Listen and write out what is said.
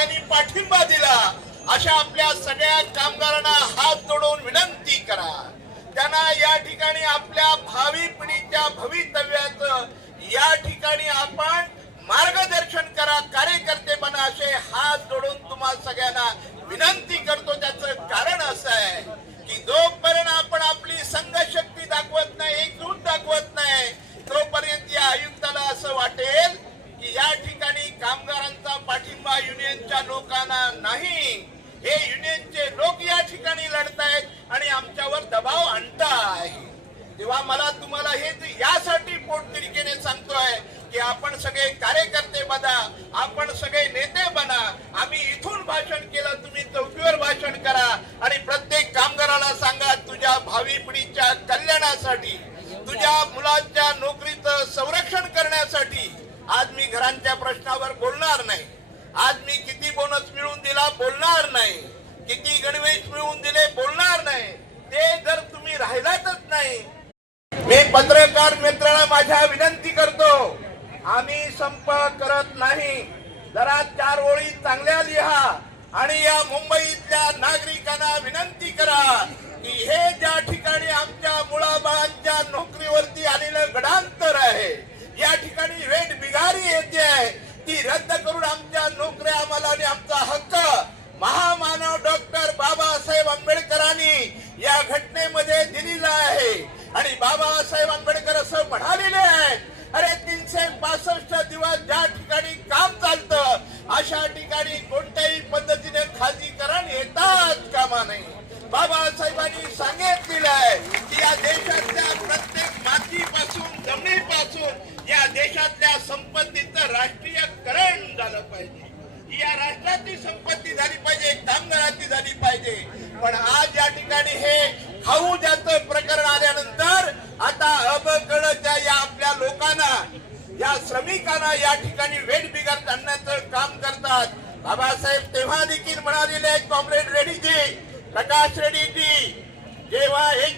सगळ्यांनी पाठिंबा दिला अशा आपल्या सगळ्या कामगारांना हात जोडून विनंती करा, त्यांना या ठिकाणी आपल्या भावी पिढीच्या भवितव्याचं या ठिकाणी आपण मार्गदर्शन करा, कार्यकर्ते बना असे हात जोडून तुम्हा सगळ्यांना विनंती करतो। त्याचं कारण असं आहे की जोपर्यंत आपण आपली संघशक्ती दाखवत नाही, एकजूट दाखवत नाही, तोपर्यंत या आयुक्ताला असं वाटेल की या ठिकाणी कामगारांचा पाठिंबा युनियनच्या लोकांना नाही, हे युनियनचे लोक या ठिकाणी लढतायत आणि आमच्यावर दबाव आणताय। तेव्हा मला तुम्हाला हे यासाठी पोटतिरीकीने सांगतोय की आपण सगळे कार्यकर्ते बना, आपण सगळे नेते बना। आम्ही इथून भाषण केलं, तुम्ही चौकीवर भाषण करा आणि प्रत्येक कामगाराला सांगा तुझ्या भावी पिढीच्या कल्याणासाठी, तुझ्या मुलांच्या नोकरीचं संरक्षण करण्यासाठी आज मी घरांच्या प्रश्नावर बोलणार नाही, आज मी किती बोनस मिळवून दिला बोलणार नाही, किती गणवेश मिळवून दिले बोलणार नाही। ते जर तुम्ही राहिलातच नाही, मी पत्रकार मित्रांना माझ्या विनंती करतो, आम्ही संप करत नाही, जरा 4 ओळी चांगल्या लिहा आणि या मुंबईतल्या नागरिकांना विनंती करा की हे ज्या ठिकाणी आमच्या मुलाबाळांच्या नोकरीवरती आलेलं गडांतर आहे, या ठिकाणी वेट बिगारी येते आहे, ती रद्द करून आमच्या नोकऱ्या आम्हाला आणि आमचा हक्क महामानव डॉक्टर बाबासाहेब आंबेडकरांनी या घटनेमध्ये दिलेला आहे। आणि बाबासाहेब आंबेडकर असं म्हणालेले आहेत, अरे 365 दिवस ज्या ठिकाणी काम चालतं अशा ठिकाणी कोणत्याही पद्धतीने खाजगीकरण येताच कामा नये। बाबासाहेबांनी सांगितलेलं आहे की या देशातल्या प्रत्येक मातीपासून जमिनीपासून या देशातल्या संपत्तीचं राष्ट्रीयकरण झालं पाहिजे, या राष्ट्राची संपत्ती झाली पाहिजे, कामगारांची झाली पाहिजे। पण आज या ठिकाणी हे खाऊ ज्याचं प्रकरण आल्यानंतर आता अबकडच्या या आपल्या लोकांना, या श्रमिकांना या ठिकाणी वेठ बिगार आणण्याचं काम करतात। बाबासाहेब तेव्हा देखील म्हणालेले आहेत, कॉम्रेड रेड्डीजी, प्रकाश रेड्डीजी, जेव्हा हे